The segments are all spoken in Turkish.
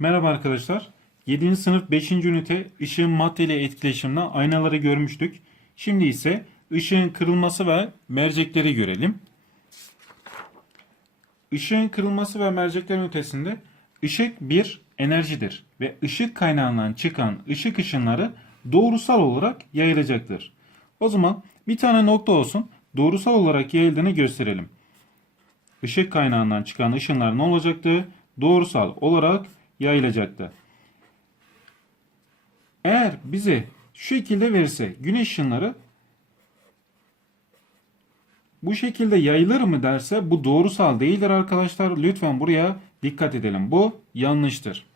Merhaba arkadaşlar. 7. sınıf 5. ünite ışığın madde ile etkileşiminde aynaları görmüştük. Şimdi ise ışığın kırılması ve mercekleri görelim. Işığın kırılması ve merceklerin ötesinde ışık bir enerjidir ve ışık kaynağından çıkan ışık ışınları doğrusal olarak yayılacaktır. O zaman bir tane nokta olsun doğrusal olarak yayıldığını gösterelim. Işık kaynağından çıkan ışınlar ne olacaktı? Doğrusal olarak yayılacaktı. Eğer bize şu şekilde verirse güneş ışınları bu şekilde yayılır mı derse bu doğrusal değildir arkadaşlar. Lütfen buraya dikkat edelim. Bu yanlıştır.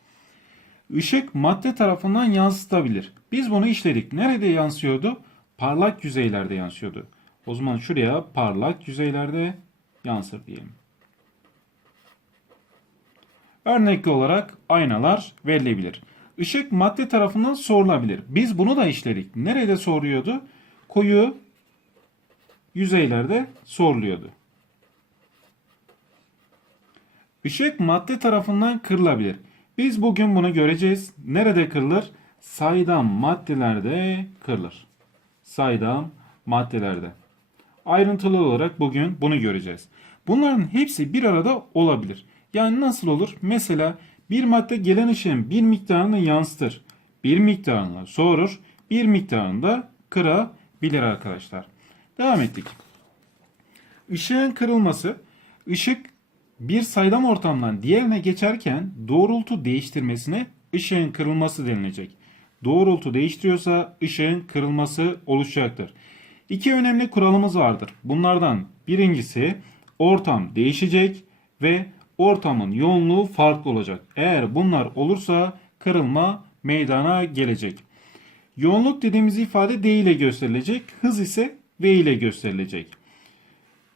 Işık madde tarafından yansıtabilir. Biz bunu işledik. Nerede yansıyordu? Parlak yüzeylerde yansıyordu. O zaman şuraya parlak yüzeylerde yansır diyelim. Örnek olarak aynalar verilebilir. Işık madde tarafından sorulabilir. Biz bunu da işledik. Nerede soruyordu? Koyu yüzeylerde soruluyordu. Işık madde tarafından kırılabilir. Biz bugün bunu göreceğiz. Nerede kırılır? Saydam maddelerde kırılır. Saydam maddelerde. Ayrıntılı olarak bugün bunu göreceğiz. Bunların hepsi bir arada olabilir. Yani nasıl olur? Mesela bir madde gelen ışığın bir miktarını yansıtır. Bir miktarını soğurur. Bir miktarını da kırabilir arkadaşlar. Devam ettik. Işığın kırılması, ışık bir saydam ortamdan diğerine geçerken doğrultu değiştirmesine ışığın kırılması denilecek. Doğrultu değiştiriyorsa ışığın kırılması oluşacaktır. İki önemli kuralımız vardır. Bunlardan birincisi ortam değişecek ve ortamın yoğunluğu farklı olacak. Eğer bunlar olursa kırılma meydana gelecek. Yoğunluk dediğimiz ifade D ile gösterilecek, hız ise V ile gösterilecek.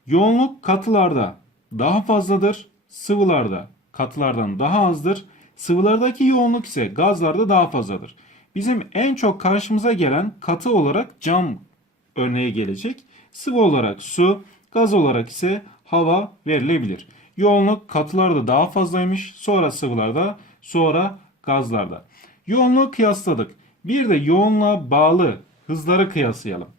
Yoğunluk katılarda daha fazladır, sıvılarda katılardan daha azdır. Sıvılardaki yoğunluk ise gazlarda daha fazladır. Bizim en çok karşımıza gelen katı olarak cam örneği gelecek. Sıvı olarak su, gaz olarak ise hava verilebilir. Yoğunluk katılarda daha fazlaymış, sonra sıvılarda, sonra gazlarda. Yoğunluğu kıyasladık. Bir de yoğunluğa bağlı hızları kıyaslayalım.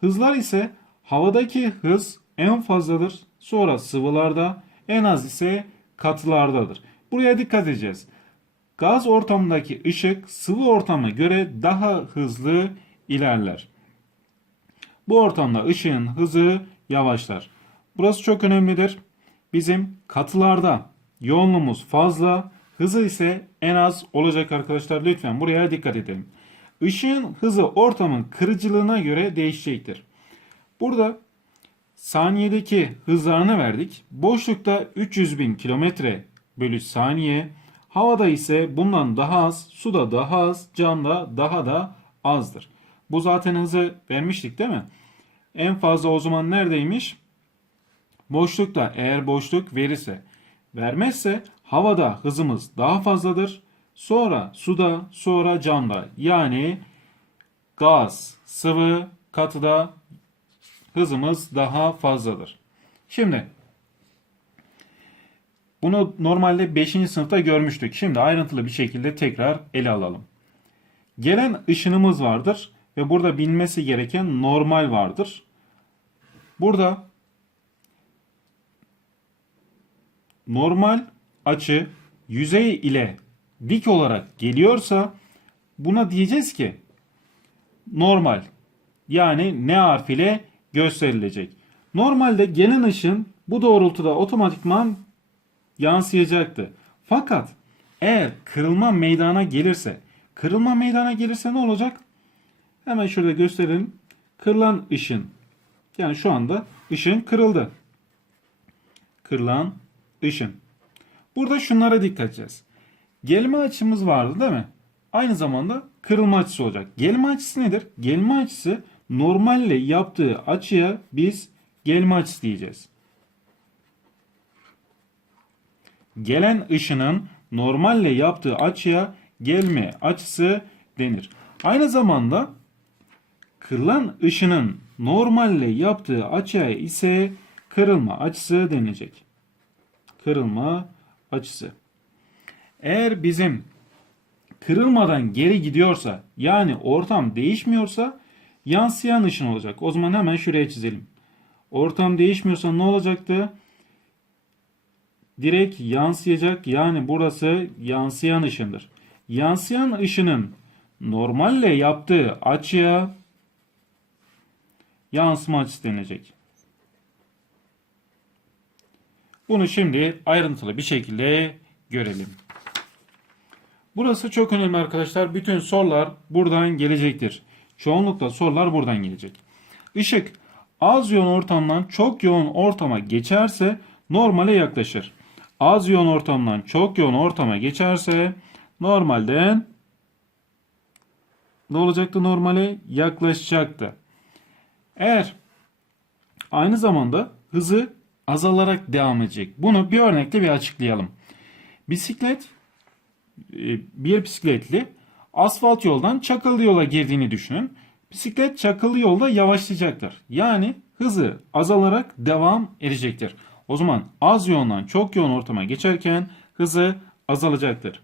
Hızlar ise havadaki hız en fazladır. Sonra sıvılarda en az ise katılardadır. Buraya dikkat edeceğiz. Gaz ortamındaki ışık sıvı ortama göre daha hızlı ilerler. Bu ortamda ışığın hızı yavaşlar. Burası çok önemlidir. Bizim katılarda yoğunluğumuz fazla, hızı ise en az olacak arkadaşlar. Lütfen buraya dikkat edelim. Işığın hızı ortamın kırıcılığına göre değişecektir. Burada saniyedeki hızlarını verdik. Boşlukta 300 bin kilometre bölü saniye. Havada ise bundan daha az, suda daha az, camda daha da azdır. Bu zaten hızı vermiştik değil mi? En fazla o zaman neredeymiş? Boşlukta eğer boşluk verirse. Vermezse havada hızımız daha fazladır. Sonra suda, sonra camda. Yani gaz, sıvı, katıda hızımız daha fazladır. Şimdi bunu normalde 5. sınıfta görmüştük. Şimdi ayrıntılı bir şekilde tekrar ele alalım. Gelen ışınımız vardır ve burada bilmesi gereken normal vardır. Burada normal açı yüzey ile dik olarak geliyorsa buna diyeceğiz ki normal yani ne harfiyle gösterilecek. Normalde gelen ışın bu doğrultuda otomatikman yansıyacaktı. Fakat eğer kırılma meydana gelirse, kırılma meydana gelirse ne olacak? Hemen şurada gösterelim. Kırılan ışın. Yani şu anda ışın kırıldı. Kırılan ışın. Burada şunlara dikkat edeceğiz. Gelme açımız vardı değil mi? Aynı zamanda kırılma açısı olacak. Gelme açısı nedir? Gelme açısı normalle yaptığı açıya biz gelme açısı diyeceğiz. Gelen ışının normalle yaptığı açıya gelme açısı denir. Aynı zamanda kırılan ışının normalle yaptığı açıya ise kırılma açısı denilecek. Kırılma açısı. Eğer bizim kırılmadan geri gidiyorsa yani ortam değişmiyorsa yansıyan ışın olacak. O zaman hemen şuraya çizelim. Ortam değişmiyorsa ne olacaktı? Direkt yansıyacak yani burası yansıyan ışındır. Yansıyan ışının normalle yaptığı açıya yansıma açısı denilecek. Bunu şimdi ayrıntılı bir şekilde görelim. Burası çok önemli arkadaşlar. Bütün sorular buradan gelecektir. Çoğunlukla sorular buradan gelecek. Işık az yoğun ortamdan çok yoğun ortama geçerse normale yaklaşır. Az yoğun ortamdan çok yoğun ortama geçerse normalden ne olacaktı normale? Yaklaşacaktı. Eğer aynı zamanda hızı azalarak devam edecek. Bunu bir örnekle bir açıklayalım. Bisiklet e, bir bisikletli asfalt yoldan çakıllı yola girdiğini düşünün. Bisiklet çakıllı yolda yavaşlayacaktır. Yani hızı azalarak devam edecektir. O zaman az yoğundan çok yoğun ortama geçerken hızı azalacaktır.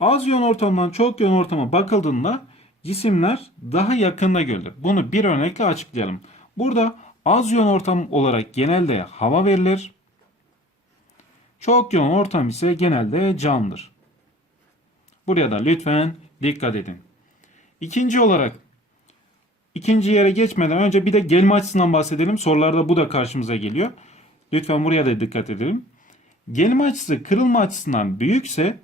Az yoğun ortamdan çok yoğun ortama bakıldığında cisimler daha yakında görülür. Bunu bir örnekle açıklayalım. Burada az yoğun ortam olarak genelde hava verilir. Çok yoğun ortam ise genelde camdır. Buraya da lütfen dikkat edin. İkinci olarak ikinci yere geçmeden önce bir de gelme açısından bahsedelim. Sorularda bu da karşımıza geliyor. Lütfen buraya da dikkat edelim. Gelme açısı kırılma açısından büyükse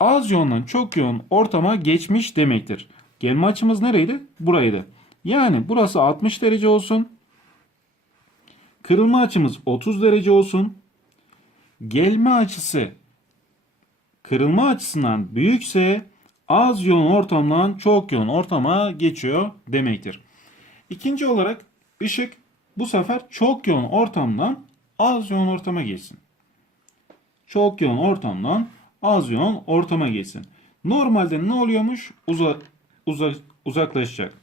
az yoğundan çok yoğun ortama geçmiş demektir. Gelme açımız nereydi? Buraydı. Yani burası 60 derece olsun. Kırılma açımız 30 derece olsun. Gelme açısı kırılma açısından büyükse az yoğun ortamdan çok yoğun ortama geçiyor demektir. İkinci olarak ışık bu sefer çok yoğun ortamdan az yoğun ortama geçsin. Çok yoğun ortamdan az yoğun ortama geçsin. Normalde ne oluyormuş? Uza, uza, uzaklaşacak.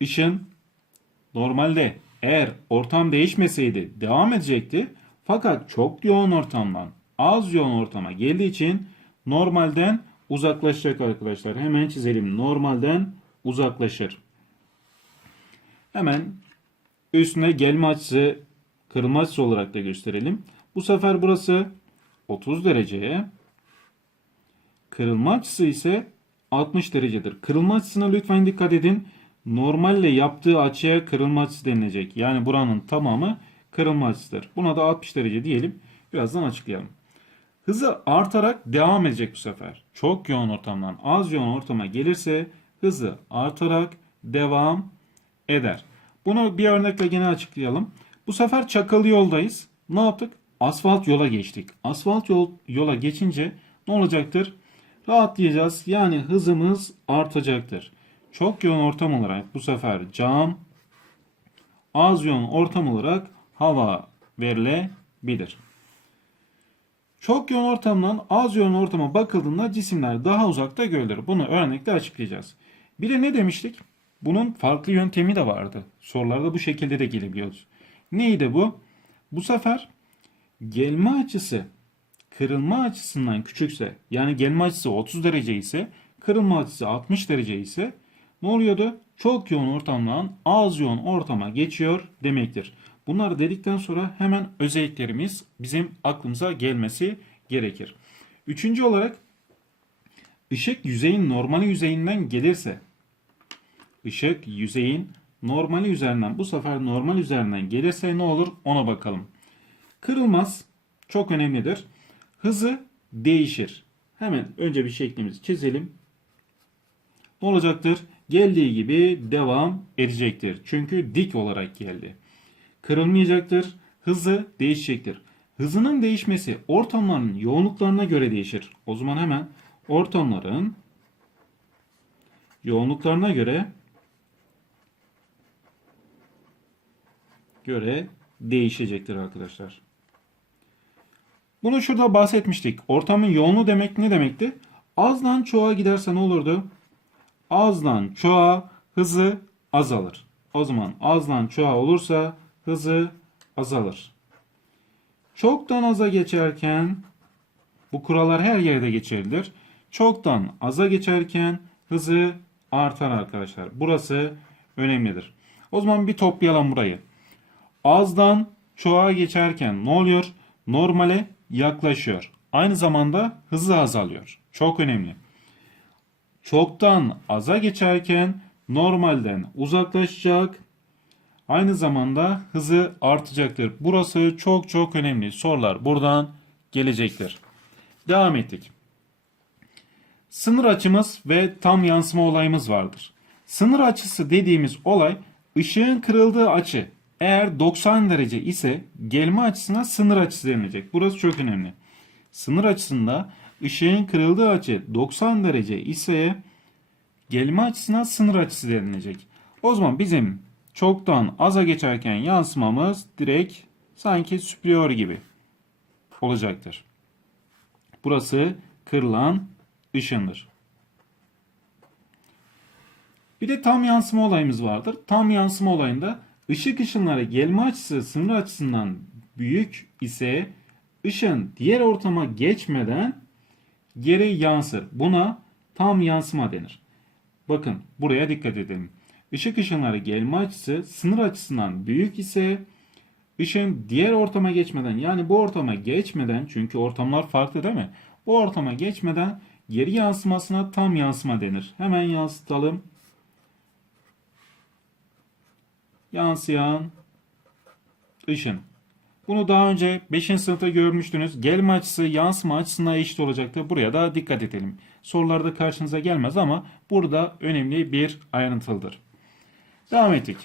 Işın normalde eğer ortam değişmeseydi devam edecekti. Fakat çok yoğun ortamdan az yoğun ortama geldiği için normalden uzaklaşacak arkadaşlar. Hemen çizelim. Normalden uzaklaşır. Hemen üstüne gelme açısı kırılma açısı olarak da gösterelim. Bu sefer burası 30 dereceye. Kırılma açısı ise 60 derecedir. Kırılma açısına lütfen dikkat edin. Normalle yaptığı açıya kırılma açısı denilecek. Yani buranın tamamı kırılma açısıdır. Buna da 60 derece diyelim. Birazdan açıklayalım. Hızı artarak devam edecek bu sefer. Çok yoğun ortamdan az yoğun ortama gelirse hızı artarak devam eder. Bunu bir örnekle gene açıklayalım. Bu sefer çakılı yoldayız. Ne yaptık? Asfalt yola geçtik. Asfalt yol, yola geçince ne olacaktır? Rahatlayacağız. Yani hızımız artacaktır. Çok yoğun ortam olarak bu sefer cam, az yoğun ortam olarak hava verilebilir. Çok yoğun ortamdan az yoğun ortama bakıldığında cisimler daha uzakta görülür. Bunu örnekle açıklayacağız. Bir de ne demiştik? Bunun farklı yöntemi de vardı. Sorularda bu şekilde de gelebiliyoruz. Neydi bu? Bu sefer gelme açısı kırılma açısından küçükse yani gelme açısı 30 derece ise kırılma açısı 60 derece ise ne oluyordu? Çok yoğun ortamdan az yoğun ortama geçiyor demektir. Bunları dedikten sonra hemen özelliklerimiz bizim aklımıza gelmesi gerekir. Üçüncü olarak ışık yüzeyin normali yüzeyinden gelirse ışık yüzeyin normali üzerinden bu sefer normal üzerinden gelirse ne olur ona bakalım. Kırılmaz çok önemlidir. Hızı değişir. Hemen önce bir şeklimizi çizelim. Ne olacaktır? Geldiği gibi devam edecektir. Çünkü dik olarak geldi. Kırılmayacaktır. Hızı değişecektir. Hızının değişmesi ortamların yoğunluklarına göre değişir. O zaman hemen ortamların yoğunluklarına göre göre değişecektir arkadaşlar. Bunu şurada bahsetmiştik. Ortamın yoğunluğu demek ne demekti? Azdan çoğa giderse ne olurdu? Azdan çoğa hızı azalır. O zaman azdan çoğa olursa hızı azalır. Çoktan aza geçerken Bu kurallar her yerde geçerlidir. Çoktan aza geçerken hızı artar arkadaşlar. Burası önemlidir. O zaman bir toplayalım burayı. Azdan çoğa geçerken ne oluyor? Normale yaklaşıyor. Aynı zamanda hızı azalıyor. Çok önemli. Çoktan aza geçerken normalden uzaklaşacak. Aynı zamanda hızı artacaktır. Burası çok çok önemli. Sorular buradan gelecektir. Devam ettik. Sınır açımız ve tam yansıma olayımız vardır. Sınır açısı dediğimiz olay ışığın kırıldığı açı eğer 90 derece ise gelme açısına sınır açısı denilecek. Burası çok önemli. Sınır açısında ışığın kırıldığı açı 90 derece ise gelme açısına sınır açısı denilecek. O zaman bizim çoktan aza geçerken yansımamız direkt sanki superior gibi olacaktır. Burası kırılan ışındır. Bir de tam yansıma olayımız vardır. Tam yansıma olayında ışık ışınları gelme açısı sınır açısından büyük ise ışın diğer ortama geçmeden geri yansır. Buna tam yansıma denir. Bakın buraya dikkat edelim. Işık ışınları gelme açısı sınır açısından büyük ise ışın diğer ortama geçmeden yani bu ortama geçmeden çünkü ortamlar farklı değil mi? Bu ortama geçmeden geri yansımasına tam yansıma denir. Hemen yansıtalım. Yansıyan ışın. Bunu daha önce 5. sınıfta görmüştünüz. Gelme açısı yansıma açısına eşit olacaktır. Buraya da dikkat edelim. Sorularda karşınıza gelmez ama burada önemli bir ayrıntılıdır. Devam ettik.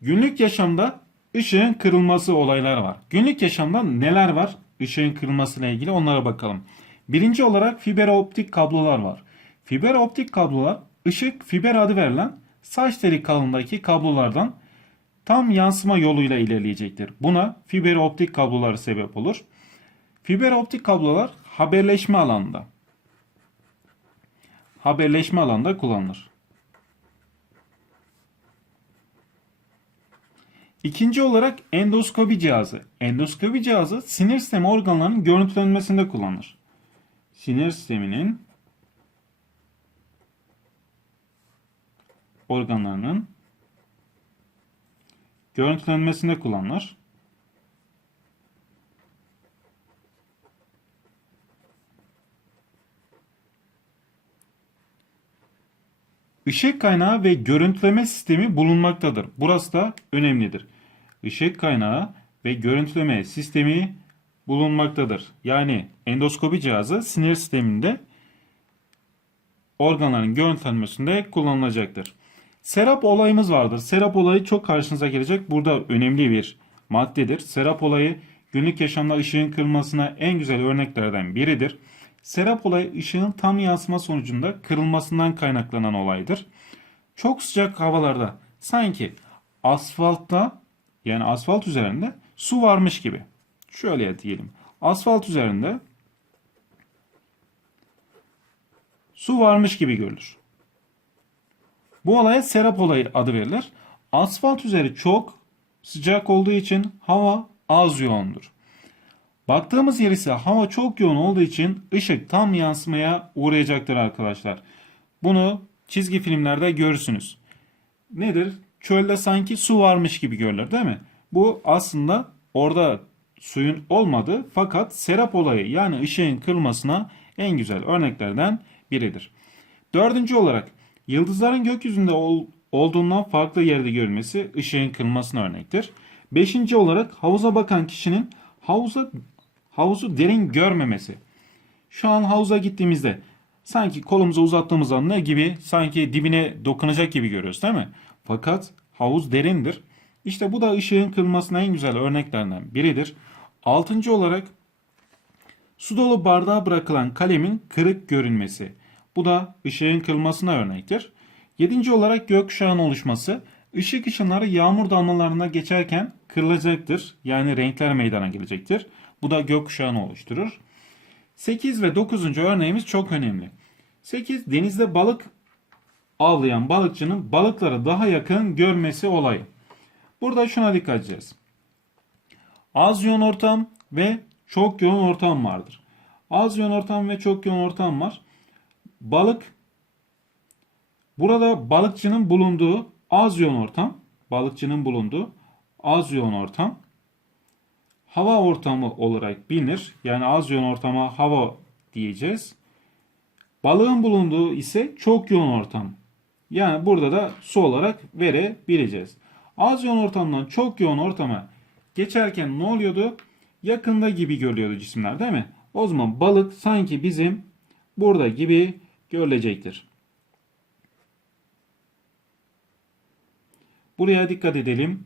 Günlük yaşamda ışığın kırılması olaylar var. Günlük yaşamda neler var? Işığın kırılmasıyla ilgili onlara bakalım. Birinci olarak fiber optik kablolar var. Fiber optik kablolar ışık fiber adı verilen saç teli kalınlığındaki kablolardan tam yansıma yoluyla ilerleyecektir. Buna fiber optik kablolar sebep olur. Fiber optik kablolar haberleşme alanında haberleşme alanında kullanılır. İkinci olarak endoskopi cihazı. Endoskopi cihazı sinir sistemi organlarının görüntülenmesinde kullanılır. Sinir sisteminin organlarının görüntülenmesinde kullanılır. Işık kaynağı ve görüntüleme sistemi bulunmaktadır. Burası da önemlidir. Işık kaynağı ve görüntüleme sistemi bulunmaktadır. Yani endoskopi cihazı sinir sisteminde organların görüntülenmesinde kullanılacaktır. Serap olayımız vardır. Serap olayı çok karşınıza gelecek. Burada önemli bir maddedir. Serap olayı günlük yaşamda ışığın kırılmasına en güzel örneklerden biridir. Serap olayı ışığın tam yansıma sonucunda kırılmasından kaynaklanan olaydır. Çok sıcak havalarda sanki asfaltta yani asfalt üzerinde su varmış gibi. Şöyle diyelim. Asfalt üzerinde su varmış gibi görülür. Bu olaya serap olayı adı verilir. Asfalt üzeri çok sıcak olduğu için hava az yoğundur. Baktığımız yer ise hava çok yoğun olduğu için ışık tam yansımaya uğrayacaktır arkadaşlar. Bunu çizgi filmlerde görürsünüz. Nedir? Çölde sanki su varmış gibi görülür değil mi? Bu aslında orada suyun olmadığı fakat serap olayı yani ışığın kırılmasına en güzel örneklerden biridir. Dördüncü olarak yıldızların gökyüzünde ol, olduğundan farklı yerde görülmesi ışığın kırılmasına örnektir. Beşinci olarak havuza bakan kişinin havuza havuzu derin görmemesi. Şu an havuza gittiğimizde sanki kolumuzu uzattığımız an gibi sanki dibine dokunacak gibi görüyoruz değil mi? Fakat havuz derindir. İşte bu da ışığın kırılmasına en güzel örneklerden biridir. Altıncı olarak su dolu bardağa bırakılan kalemin kırık görünmesi. Bu da ışığın kırılmasına örnektir. Yedinci olarak gökkuşağının oluşması. Işık ışınları yağmur damlalarına geçerken kırılacaktır. Yani renkler meydana gelecektir. Bu da gökkuşağını oluşturur. 8 ve 9. örneğimiz çok önemli. 8 denizde balık avlayan balıkçının balıkları daha yakın görmesi olayı. Burada şuna dikkat edeceğiz. Az yoğun ortam ve çok yoğun ortam vardır. Az yoğun ortam ve çok yoğun ortam var. Balık burada balıkçının bulunduğu az yoğun ortam, balıkçının bulunduğu az yoğun ortam hava ortamı olarak bilinir. Yani az yoğun ortama hava diyeceğiz. Balığın bulunduğu ise çok yoğun ortam. Yani burada da su olarak verebileceğiz. Az yoğun ortamdan çok yoğun ortama geçerken ne oluyordu? Yakında gibi görülüyordu cisimler değil mi? O zaman balık sanki bizim burada gibi görülecektir. Buraya dikkat edelim.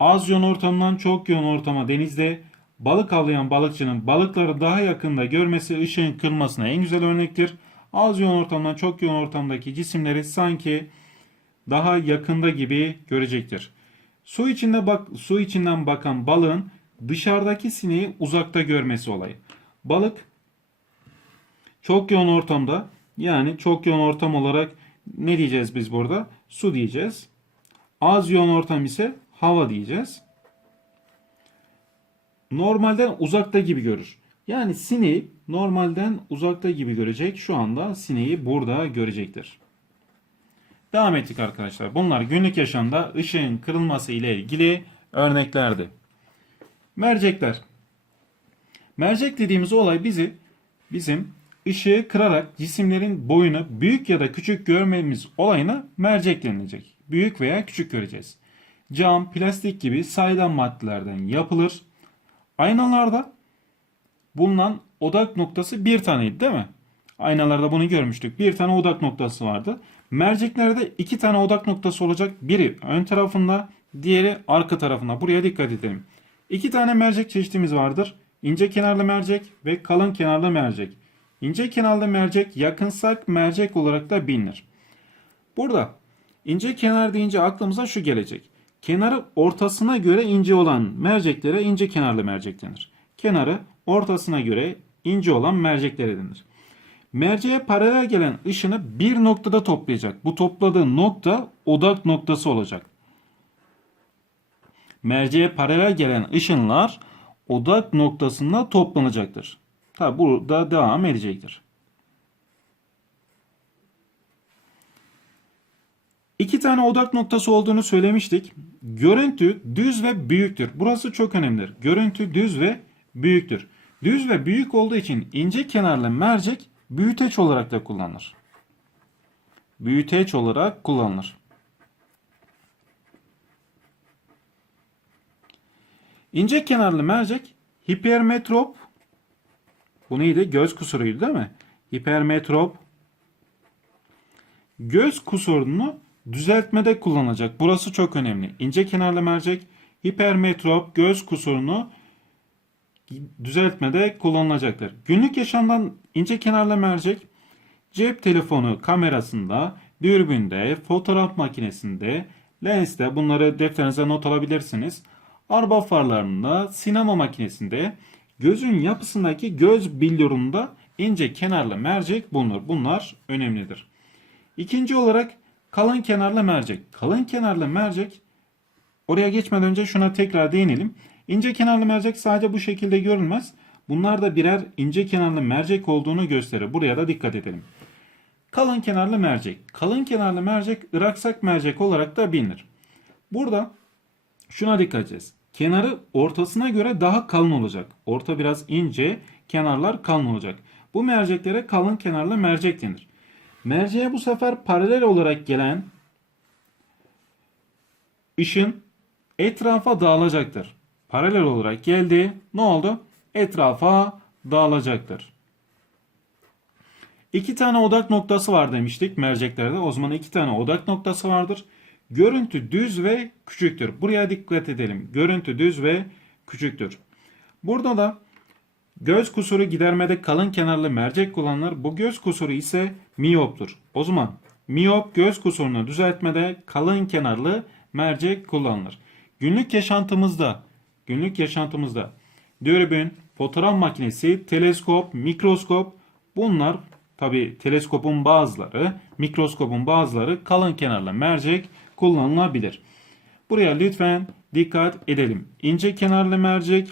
Az yoğun ortamdan çok yoğun ortama denizde balık avlayan balıkçının balıkları daha yakında görmesi ışığın kırılmasına en güzel örnektir. Az yoğun ortamdan çok yoğun ortamdaki cisimleri sanki daha yakında gibi görecektir. Su içinde bak su içinden bakan balığın dışarıdaki sineği uzakta görmesi olayı. Balık çok yoğun ortamda yani çok yoğun ortam olarak ne diyeceğiz biz burada? Su diyeceğiz. Az yoğun ortam ise hava diyeceğiz. Normalden uzakta gibi görür. Yani sineği normalden uzakta gibi görecek. Şu anda sineği burada görecektir. Devam ettik arkadaşlar. Bunlar günlük yaşamda ışığın kırılması ile ilgili örneklerdi. Mercekler. Mercek dediğimiz olay bizi bizim ışığı kırarak cisimlerin boyunu büyük ya da küçük görmemiz olayına mercek denilecek. Büyük veya küçük göreceğiz. Cam, plastik gibi saydam maddelerden yapılır. Aynalarda bulunan odak noktası bir taneydi değil mi? Aynalarda bunu görmüştük. Bir tane odak noktası vardı. Merceklerde iki tane odak noktası olacak. Biri ön tarafında, diğeri arka tarafında. Buraya dikkat edelim. İki tane mercek çeşitimiz vardır. İnce kenarlı mercek ve kalın kenarlı mercek. İnce kenarlı mercek yakınsak mercek olarak da bilinir. Burada ince kenar deyince aklımıza şu gelecek. Kenarı ortasına göre ince olan merceklere ince kenarlı mercek denir. Kenarı ortasına göre ince olan merceklere denir. Merceğe paralel gelen ışını bir noktada toplayacak. Bu topladığı nokta odak noktası olacak. Merceğe paralel gelen ışınlar odak noktasında toplanacaktır. Tabi burada devam edecektir. İki tane odak noktası olduğunu söylemiştik. Görüntü düz ve büyüktür. Burası çok önemlidir. Görüntü düz ve büyüktür. Düz ve büyük olduğu için ince kenarlı mercek büyüteç olarak da kullanılır. Büyüteç olarak kullanılır. İnce kenarlı mercek hipermetrop bu neydi? Göz kusuruydu değil mi? Hipermetrop göz kusurunu düzeltmede kullanacak. Burası çok önemli. İnce kenarlı mercek hipermetrop göz kusurunu düzeltmede kullanılacaktır. Günlük yaşamdan ince kenarlı mercek cep telefonu kamerasında, dürbünde, fotoğraf makinesinde, lenste bunları defterinize not alabilirsiniz. Araba farlarında, sinema makinesinde, gözün yapısındaki göz bilyurunda ince kenarlı mercek bulunur. Bunlar önemlidir. İkinci olarak kalın kenarlı mercek. Kalın kenarlı mercek oraya geçmeden önce şuna tekrar değinelim. İnce kenarlı mercek sadece bu şekilde görünmez. Bunlar da birer ince kenarlı mercek olduğunu gösterir. Buraya da dikkat edelim. Kalın kenarlı mercek. Kalın kenarlı mercek ıraksak mercek olarak da bilinir. Burada şuna dikkat edeceğiz. Kenarı ortasına göre daha kalın olacak. Orta biraz ince, kenarlar kalın olacak. Bu merceklere kalın kenarlı mercek denir. Merceğe bu sefer paralel olarak gelen ışın etrafa dağılacaktır. Paralel olarak geldi. Ne oldu? Etrafa dağılacaktır. İki tane odak noktası var demiştik merceklerde. O zaman iki tane odak noktası vardır. Görüntü düz ve küçüktür. Buraya dikkat edelim. Görüntü düz ve küçüktür. Burada da göz kusuru gidermede kalın kenarlı mercek kullanılır. Bu göz kusuru ise miyoptur. O zaman miyop göz kusurunu düzeltmede kalın kenarlı mercek kullanılır. Günlük yaşantımızda günlük yaşantımızda dürbün, fotoğraf makinesi, teleskop, mikroskop bunlar tabi teleskopun bazıları, mikroskopun bazıları kalın kenarlı mercek kullanılabilir. Buraya lütfen dikkat edelim. İnce kenarlı mercek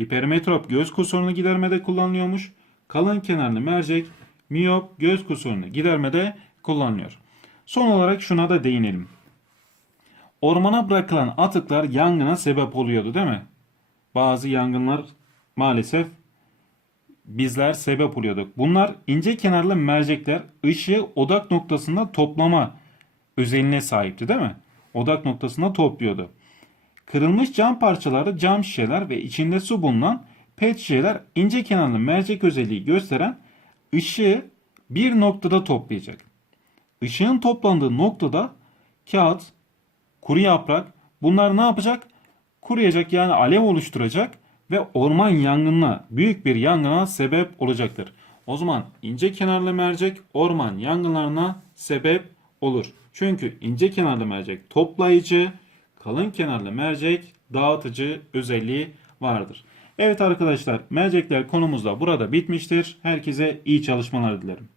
hipermetrop göz kusurunu gidermede kullanılıyormuş. Kalın kenarlı mercek miyop göz kusurunu gidermede kullanılıyor. Son olarak şuna da değinelim. Ormana bırakılan atıklar yangına sebep oluyordu değil mi? Bazı yangınlar maalesef bizler sebep oluyorduk. Bunlar ince kenarlı mercekler ışığı odak noktasında toplama özelliğine sahipti değil mi? Odak noktasında topluyordu. Kırılmış cam parçaları cam şişeler ve içinde su bulunan pet şişeler ince kenarlı mercek özelliği gösteren ışığı bir noktada toplayacak. Işığın toplandığı noktada kağıt, kuru yaprak bunlar ne yapacak? Kuruyacak yani alev oluşturacak ve orman yangınına, büyük bir yangına sebep olacaktır. O zaman ince kenarlı mercek orman yangınlarına sebep olur. Çünkü ince kenarlı mercek toplayıcı, kalın kenarlı mercek dağıtıcı özelliği vardır. Evet arkadaşlar mercekler konumuz da burada bitmiştir. Herkese iyi çalışmalar dilerim.